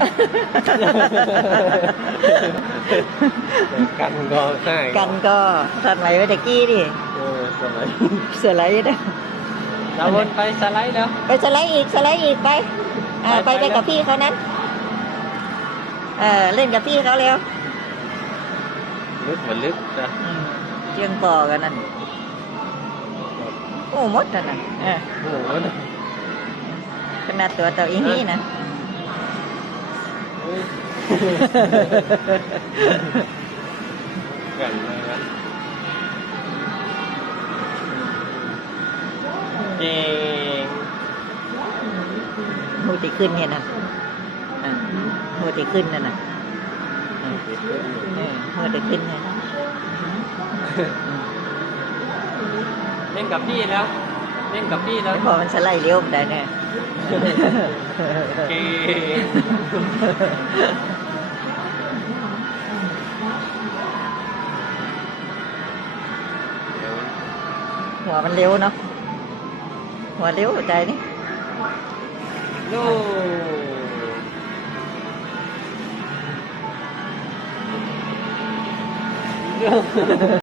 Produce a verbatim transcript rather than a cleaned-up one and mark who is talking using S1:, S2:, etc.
S1: กันก็ง่าย
S2: กันก็สมัยเมื่อกี้ดิ
S1: เออสมัย
S2: เสือไหลนะ
S1: เราวนไปสไลด์แล้ว
S2: ไปสไลด์อีกสไลด์อีกไปอ่าไป
S1: ไป
S2: ไป
S1: แล้ว
S2: กับพี่เขานั้นเออเล่นกับพี่เขาเร็ว
S1: ลึกเหมือนลึกนะ
S2: อืมเชียงปอกันนั่นโอ้มดนั่นน่ะเออ
S1: โอ้โหนะ
S2: ขนาดตัวเต่าอีนี่นะ
S1: เฮ้ยกันเลยนะเก่ง
S2: หูติขึ้นเนี่ยนะอ่าหูติขึ้นนั่นน่ะเออเออหูติขึ้นเนี่ย
S1: เล่นกับพี่แล้ว เล่นกับพี่แล้ว
S2: พอมันสไลด์เลี้ยวมันได้แน่
S1: เก่ง
S2: หัวมันเร็วเนาะหัวเร็วใจนี่
S1: โน่